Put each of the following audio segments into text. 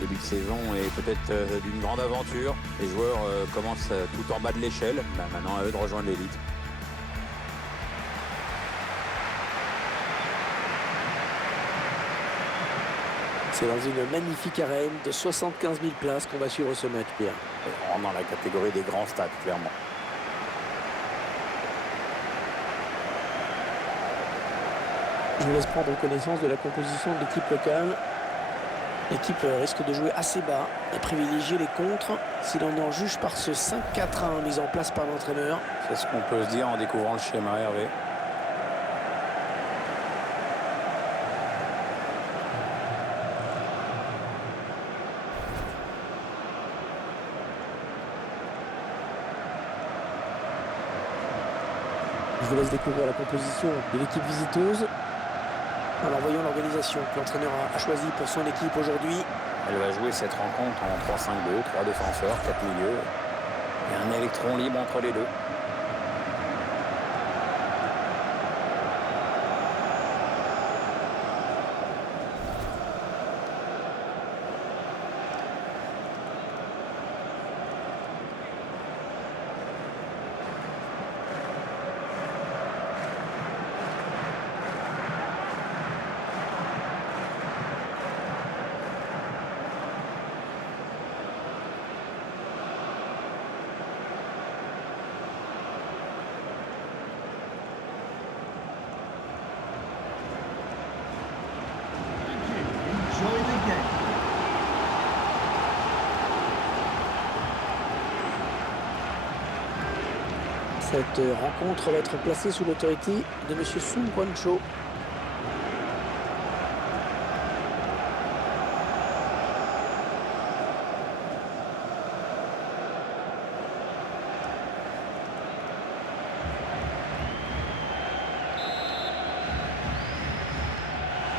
Début de saison est peut-être d'une grande aventure. Les joueurs commencent tout en bas de l'échelle. Maintenant, à eux de rejoindre l'élite. C'est dans une magnifique arène de 75 000 places qu'on va suivre ce match, Pierre. On rentre dans la catégorie des grands stades, clairement. Je vous laisse prendre connaissance de la composition de l'équipe locale. L'équipe risque de jouer assez bas et privilégier les contres si l'on en juge par ce 5-4-1 mis en place par l'entraîneur. C'est ce qu'on peut se dire en découvrant le schéma, Hervé. Je vous laisse découvrir la composition de l'équipe visiteuse. Alors voyons l'organisation que l'entraîneur a choisie pour son équipe aujourd'hui. Elle va jouer cette rencontre en 3-5-2, 3 défenseurs, 4 milieux et un électron libre entre les deux. Cette rencontre va être placée sous l'autorité de M. Sun Guangzhou.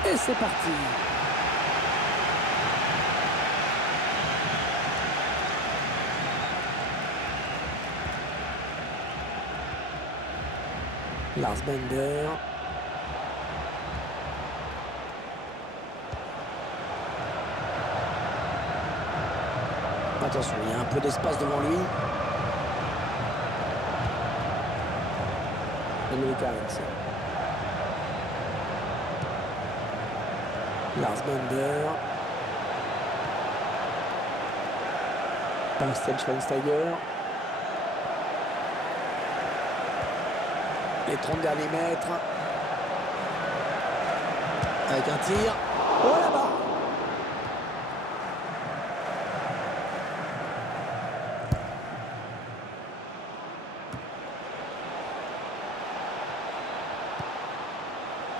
Et c'est parti. Lars Bender. Attention, il y a un peu d'espace devant lui. Dominic Harris. Lars Bender. Bastian Schweinsteiger. Les 30 derniers mètres. Avec un tir. Oh là-bas.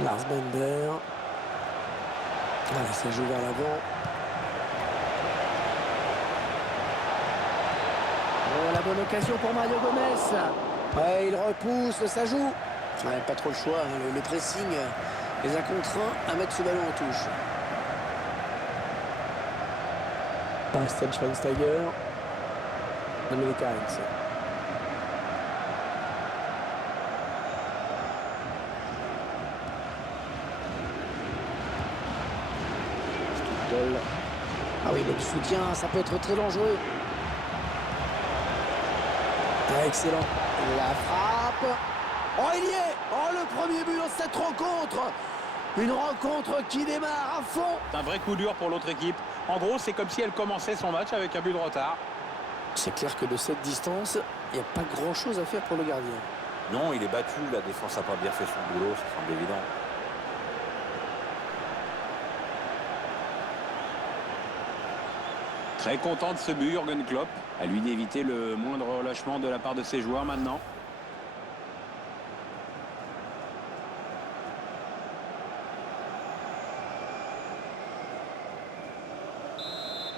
Lars Bender. Voilà, ça joue vers l'avant. Oh, la bonne occasion pour Mario Gomez. Ouais, il repousse, ça joue. Ouais, pas trop le choix, hein. Le pressing les a contraints à mettre ce ballon en touche. Bastian Schweinsteiger. Dominic Harris. Ah oui, le soutien, ça peut être très dangereux. Ah, excellent. La frappe. Oh, il y est. Oh, le premier but dans cette rencontre. Une rencontre qui démarre à fond. C'est un vrai coup dur pour l'autre équipe. En gros, c'est comme si elle commençait son match avec un but de retard. C'est clair que de cette distance, il n'y a pas grand-chose à faire pour le gardien. Non, il est battu. La défense n'a pas bien fait son boulot, ça semble évident. Très content de ce but, Jürgen Klopp. À lui d'éviter le moindre relâchement de la part de ses joueurs maintenant.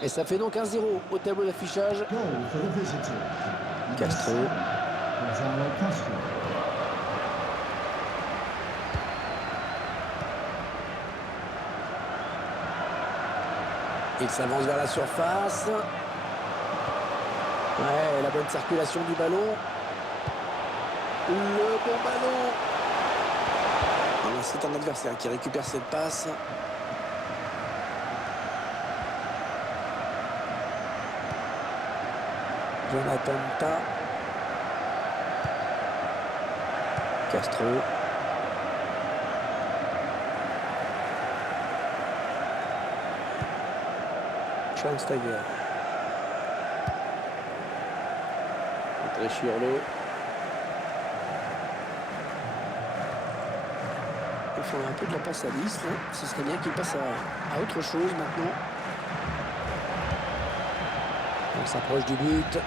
Et ça fait donc 1-0 au tableau d'affichage. Castro. Il s'avance vers la surface. Ouais, la bonne circulation du ballon. Le bon ballon. C'est un adversaire qui récupère cette passe. Jonathan Ta. Castro. Schweinsteiger. André Schürrle. Il faut un peu de la passe à 10. Hein. Ce serait bien qu'il passe à autre chose maintenant. On s'approche du but.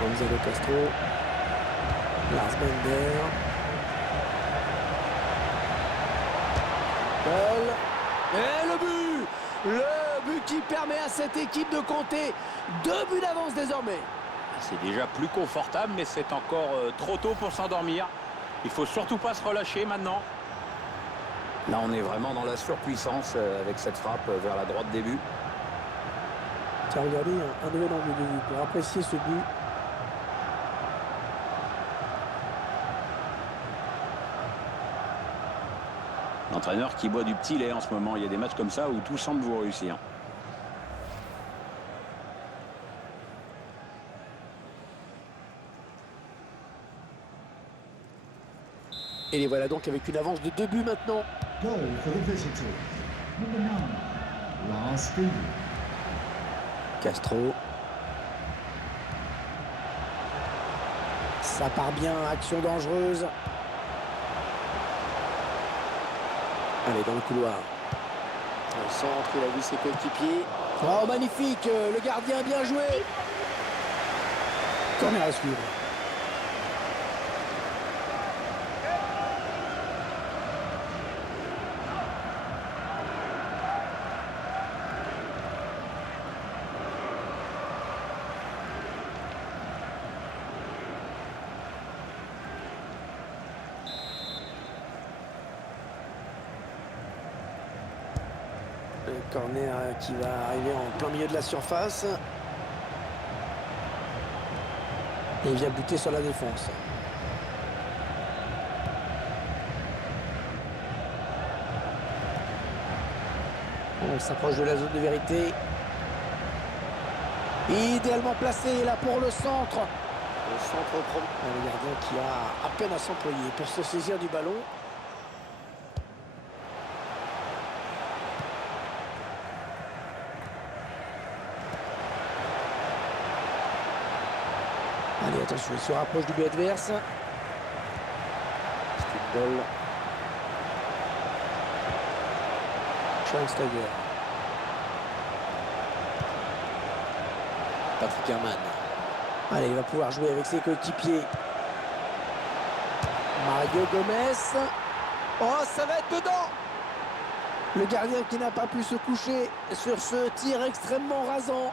Gonzalo Castro. Lars Bender. Et le but! Le but qui permet à cette équipe de compter 2 buts d'avance désormais. C'est déjà plus confortable, mais c'est encore trop tôt pour s'endormir. Il faut surtout pas se relâcher maintenant. Là, on est vraiment dans la surpuissance avec cette frappe vers la droite des buts. Tiens, regardez, un nouvel angle de vue pour apprécier ce but. L'entraîneur qui boit du petit lait en ce moment. Il y a des matchs comme ça où tout semble vous réussir. Et les voilà donc avec une avance de 2 buts maintenant. Goal for the visitor. Number 9, Lars Bender. Castro. Ça part bien, action dangereuse. Allez, dans le couloir. Au centre, il a vu ses coéquipiers. Oh, magnifique, le gardien bien joué. Corner à suivre. Un corner qui va arriver en plein milieu de la surface. Et il vient buter sur la défense. On s'approche de la zone de vérité. Idéalement placé là pour le centre. Le centre le gardien qui a à peine à s'employer pour se saisir du ballon. Allez, attention, il se rapproche du but adverse. Stickball. Schweinsteiger. Patrick Herrmann. Allez, il va pouvoir jouer avec ses coéquipiers. Mario Gomez. Oh, ça va être dedans! Le gardien qui n'a pas pu se coucher sur ce tir extrêmement rasant.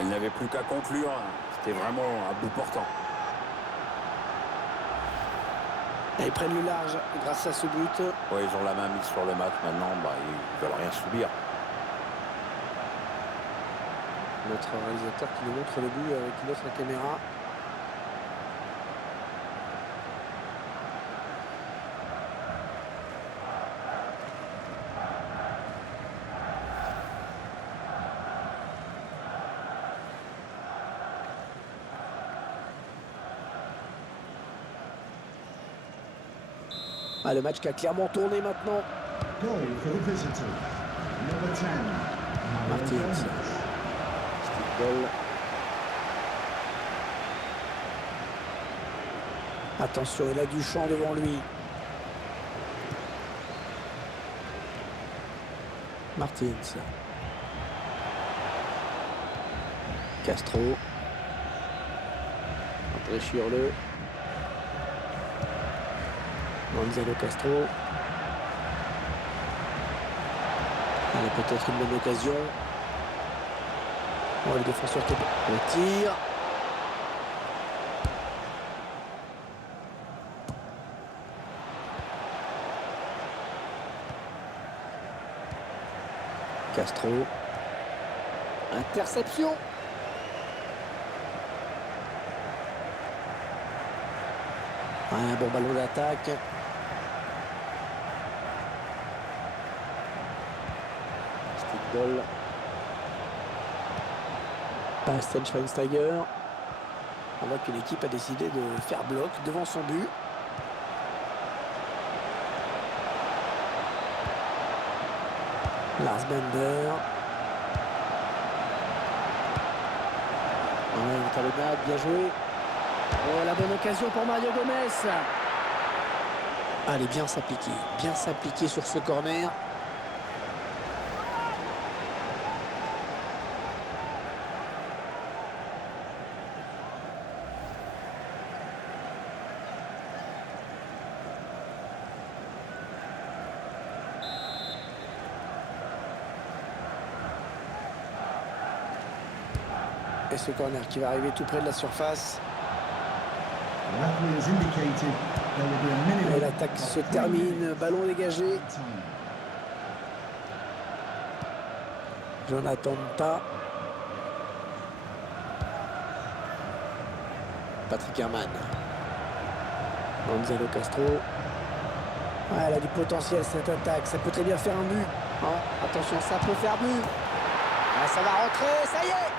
Il n'avait plus qu'à conclure. C'était vraiment à bout portant. Et ils prennent le large grâce à ce but. Ouais, ils ont la main mise sur le match maintenant. Ils veulent rien subir. Notre réalisateur qui nous montre le but avec une autre caméra. Ah, le match qui a clairement tourné maintenant. Goal for the visitor. Number 10, Martins. Mario Gomez. Stickball. Attention, il a du champ devant lui. Martins. Castro. André Schürrle. Gonzalo Castro. Allez, peut-être une bonne occasion. Oh, le défenseur qui le tir. Castro. Interception. Un bon ballon d'attaque. Doll. Bastian Schweinsteiger. On voit que l'équipe a décidé de faire bloc devant son but. Lars Bender. Ouais, talonnade, bien joué. Oh, la bonne occasion pour Mario Gomez. Allez, bien s'appliquer sur ce corner. Et ce corner qui va arriver tout près de la surface. The referee has indicated there will be a minimum Et l'attaque of se 3 termine, minutes ballon dégagé. time. Jonathan Ta. Patrick Herrmann. Gonzalo Castro. Ouais, elle a du potentiel cette attaque, ça peut très bien faire un but. Hein, attention, ça peut faire but. Ah, ça va rentrer, ça y est.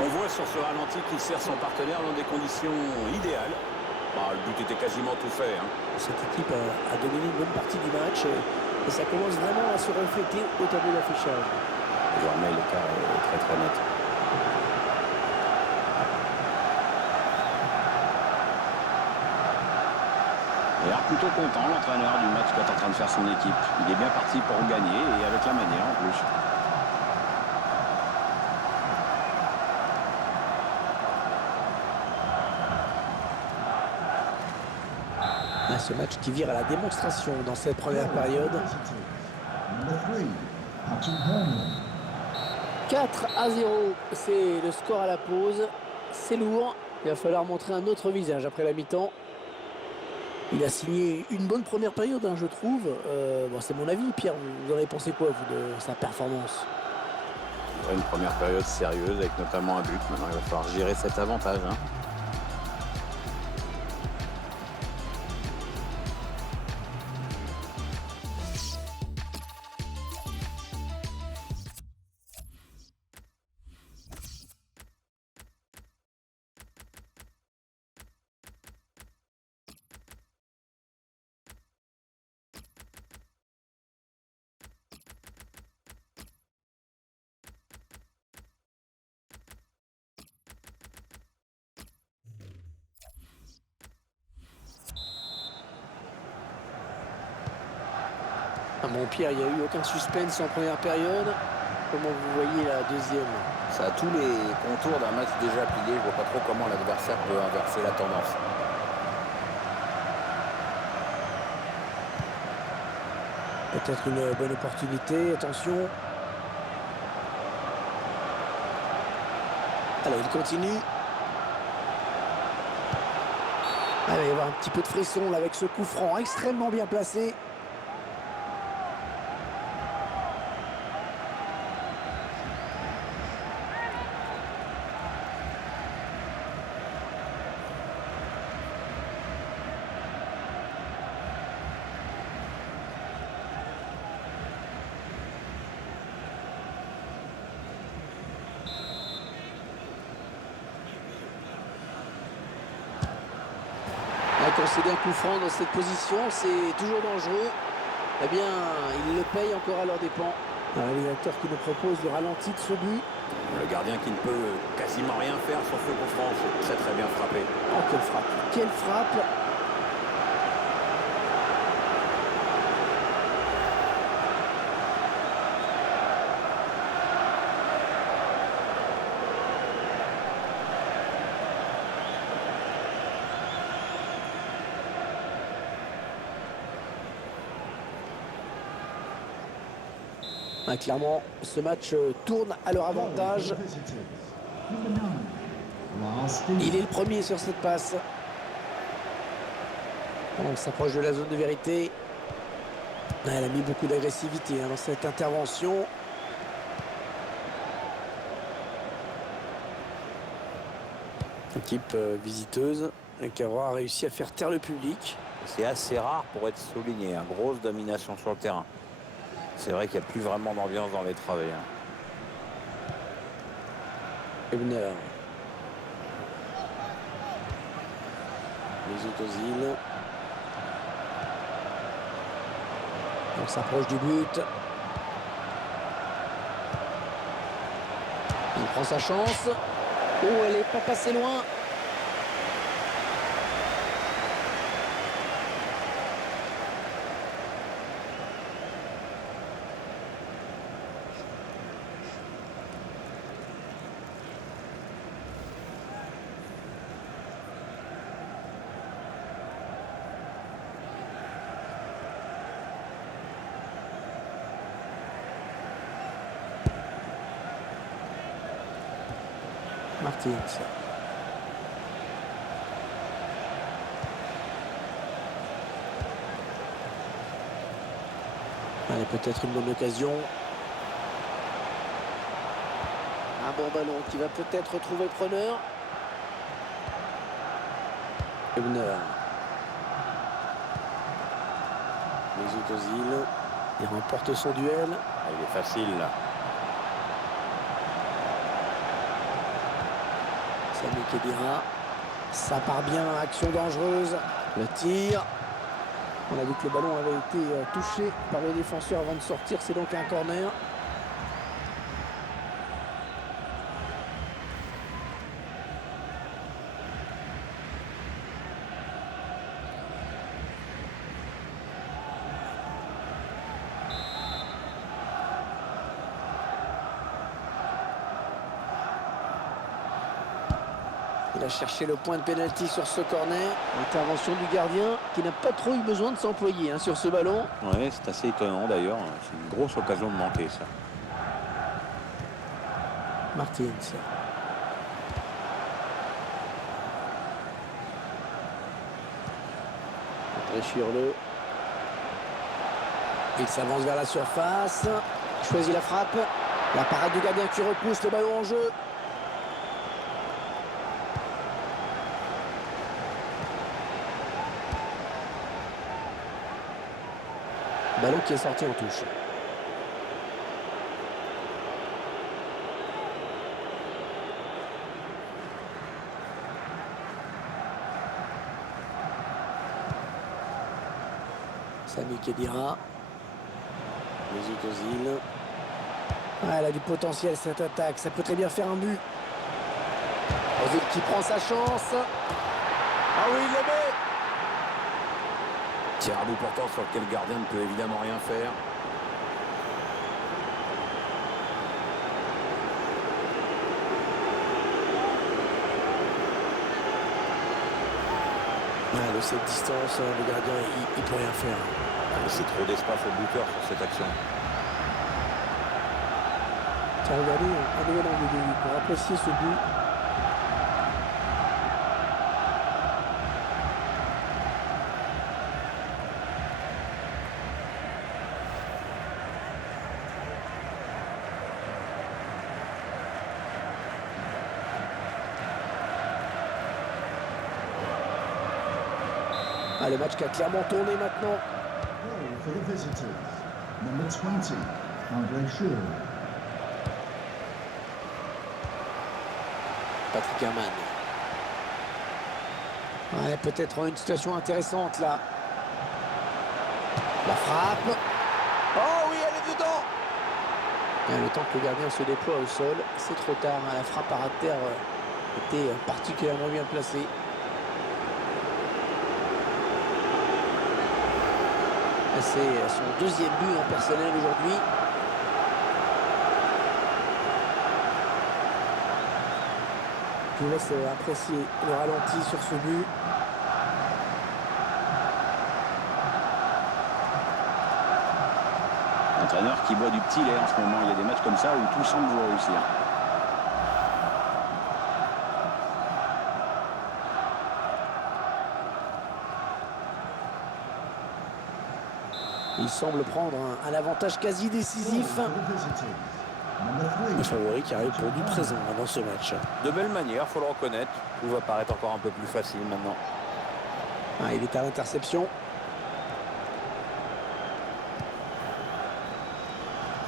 On voit sur ce ralenti qu'il sert son partenaire dans des conditions idéales. Bah, le but était quasiment tout fait. Hein. Cette équipe a dominé une bonne partie du match et ça commence vraiment à se refléter au tableau d'affichage. Désormais, l'écart est très très net. Il a l'air plutôt content, l'entraîneur, du match qu'est en train de faire son équipe. Il est bien parti pour gagner et avec la manière en plus. Ce match qui vire à la démonstration dans cette première période. Number 3, Patrick Hornman. 4-0, c'est le score à la pause. C'est lourd, il va falloir montrer un autre visage après la mi-temps. Il a signé une bonne première période, hein, je trouve. Bon, c'est mon avis, Pierre, vous en avez pensé quoi, vous, de sa performance? Une première période sérieuse avec notamment un but. Maintenant, il va falloir gérer cet avantage. Hein. Ah, mon Pierre, il n'y a eu aucun suspense en première période. Comment vous voyez la deuxième? Ça a tous les contours d'un match déjà plié. Je vois pas trop comment l'adversaire peut inverser la tendance. Peut-être une bonne opportunité, attention. Allez, il continue. Ah, il va y avoir un petit peu de frisson là, avec ce coup franc extrêmement bien placé. Concéder un coup franc dans cette position, c'est toujours dangereux. Eh bien, il le paye encore à leurs dépens. Un réalisateur qui nous propose le ralenti de ce but. Le gardien qui ne peut quasiment rien faire sur ce coup franc, c'est très très bien frappé. Oh, quelle frappe! Quelle frappe! Ah, clairement, ce match tourne à leur avantage. Number 9, Lars Bender. Il est le premier sur cette passe. On s'approche de la zone de vérité. Ah, elle a mis beaucoup d'agressivité dans cette intervention. Équipe visiteuse qui aura réussi à faire taire le public. C'est assez rare pour être souligné. Grosse domination sur le terrain. C'est vrai qu'il n'y a plus vraiment d'ambiance dans les travées. Hübner. Mesut Özil. On s'approche du but. Il prend sa chance. Oh, elle n'est pas passée loin. Martins. Allez, peut-être une bonne occasion. Un bon ballon qui va peut-être trouver preneur. Hübner. Mesut Özil. Il remporte son duel. Il est facile là. Sami Khedira. Ça part bien, action dangereuse. Le tir. On a vu que le ballon avait été touché par le défenseur avant de sortir. C'est donc un corner. Il a cherché le point de pénalty sur ce corner. Intervention du gardien qui n'a pas trop eu besoin de s'employer sur ce ballon. Ouais, c'est assez étonnant d'ailleurs. C'est une grosse occasion de manquer ça. Martins. André. Il s'avance vers la surface. Il choisit la frappe. La parade du gardien qui repousse le ballon en jeu. Ballon qui est sorti en touche. Sami Khedira. Mesut Özil. Elle a du potentiel cette attaque. Ça peut très bien faire un but. Özil qui prend sa chance. Ah oui, il le met. Tir à bout portant sur lequel le gardien ne peut évidemment rien faire. De cette distance, le gardien, il peut rien faire. C'est trop d'espace au buteur sur cette action. Tiens, regardez, un nouvel angle de vue pour apprécier ce but. Ah, le match qui a clairement tourné maintenant. Goal for the visitors. Number 20, André Schürrle. Patrick Herrmann. Ouais, peut-être une situation intéressante là. La frappe. Oh oui, elle est dedans. Et le temps que le gardien se déploie au sol, c'est trop tard. La frappe à terre était particulièrement bien placée. C'est son deuxième but en personnel aujourd'hui. Je vous laisse apprécier le ralenti sur ce but. Entraîneur qui boit du petit lait en ce moment. Il y a des matchs comme ça où tout semble vous réussir. Il semble prendre un avantage quasi décisif. Goal for the visitors. Number 3. Le favori qui arrive pour du présent dans ce match. De belle manière, faut le reconnaître. Tout va paraître encore un peu plus facile maintenant. Ah, il est à l'interception.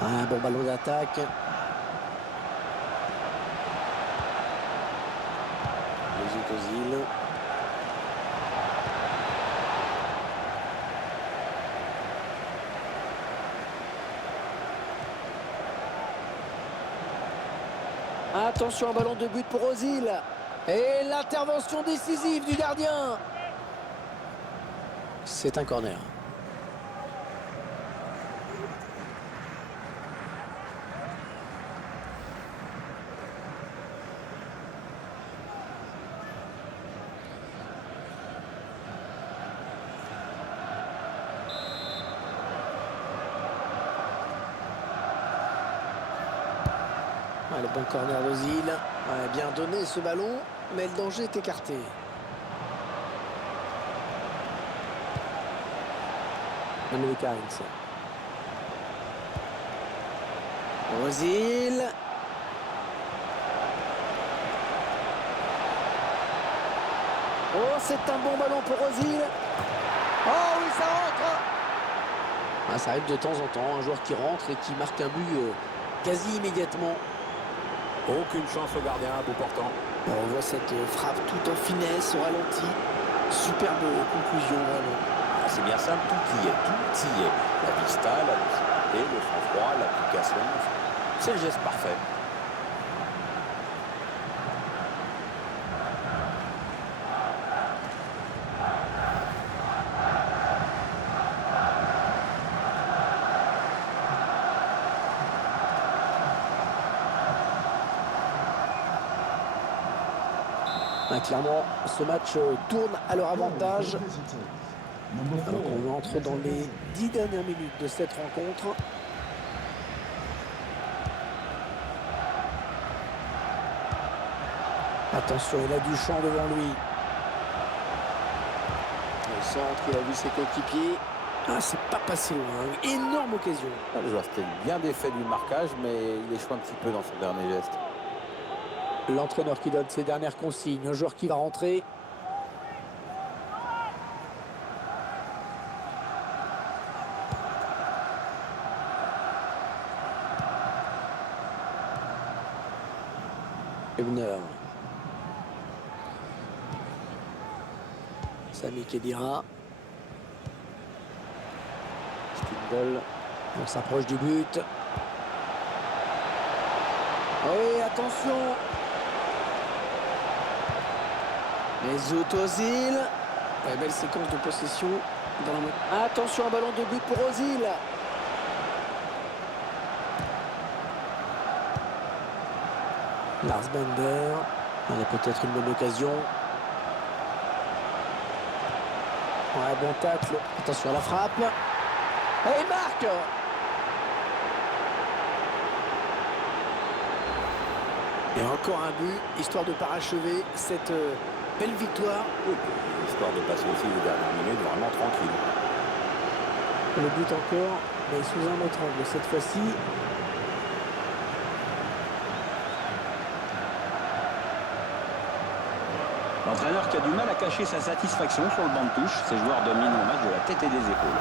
Un bon ballon d'attaque. Mesut Ozil. Attention, un ballon de but pour Ozil. Et l'intervention décisive du gardien. C'est un corner. Le bon corner d'Ozil. Bien donné ce ballon, mais le danger est écarté. Manuel Cairns. Ozil. Oh, c'est un bon ballon pour Ozil. Oh oui, ça rentre. Ça arrive de temps en temps, un joueur qui rentre et qui marque un but quasi immédiatement. Aucune chance au gardien à bout portant. On voit cette frappe tout en finesse, au ralenti. Superbe conclusion, vraiment. C'est bien simple, tout y est, tout y est. La vista, la lucidité, le sang-froid, l'application. C'est le geste parfait. Clairement, ce match tourne à leur avantage. Alors qu'on entre dans les 10 dernières minutes de cette rencontre. Attention, il a du champ devant lui. Le centre, il a vu ses coéquipiers. C'est pas passé loin. Énorme occasion. Le joueur était bien défait du marquage, mais il échoue un petit peu dans son dernier geste. L'entraîneur qui donne ses dernières consignes, un joueur qui va rentrer. Ebner. Sami Khedira. Stindl. On s'approche du but. Oui, attention. Mesut Ozil. Belle séquence de possession. Attention, un ballon de but pour Ozil. Lars Bender. On a peut-être une bonne occasion. Bon tacle. Attention à la frappe. Et il marque. Et encore un but, histoire de parachever cette belle victoire. Histoire de passer aussi les dernières minutes vraiment tranquille. Le but encore, mais sous un autre angle cette fois-ci. L'entraîneur qui a du mal à cacher sa satisfaction sur le banc de touche. Ses joueurs dominent le match de la tête et des épaules.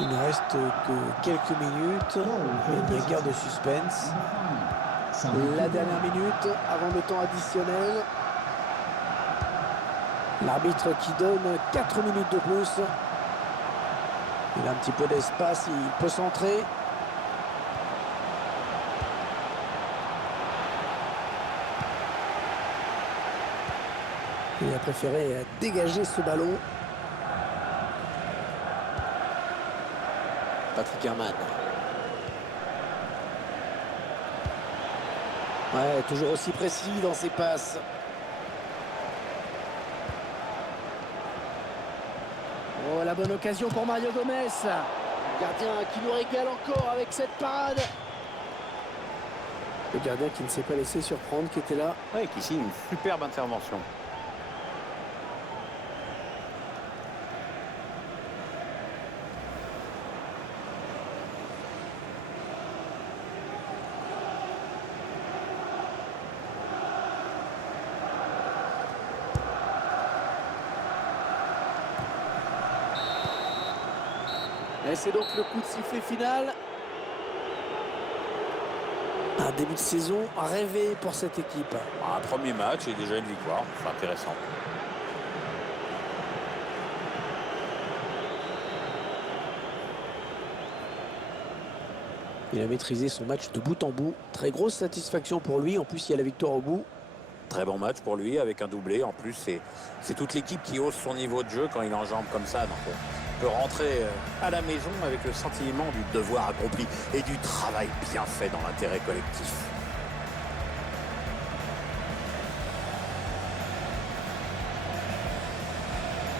Il ne reste que quelques minutes. Il y a guerre de suspense. La dernière minute avant le temps additionnel. L'arbitre qui donne 4 minutes de plus. Il a un petit peu d'espace, il peut centrer. Il a préféré dégager ce ballon. Patrick Herrmann. Ouais, toujours aussi précis dans ses passes. Oh, la bonne occasion pour Mario Gomez. Gardien qui nous régale encore avec cette parade. Le gardien qui ne s'est pas laissé surprendre, qui était là. Oui, qui signe une superbe intervention. Et c'est donc le coup de sifflet final. Un début de saison rêvé pour cette équipe. Un premier match et déjà une victoire, c'est intéressant. Il a maîtrisé son match de bout en bout. Très grosse satisfaction pour lui. En plus, il y a la victoire au bout. Très bon match pour lui avec un doublé. En plus, c'est toute l'équipe qui hausse son niveau de jeu quand il enjambe comme ça. Donc on peut rentrer à la maison avec le sentiment du devoir accompli et du travail bien fait dans l'intérêt collectif.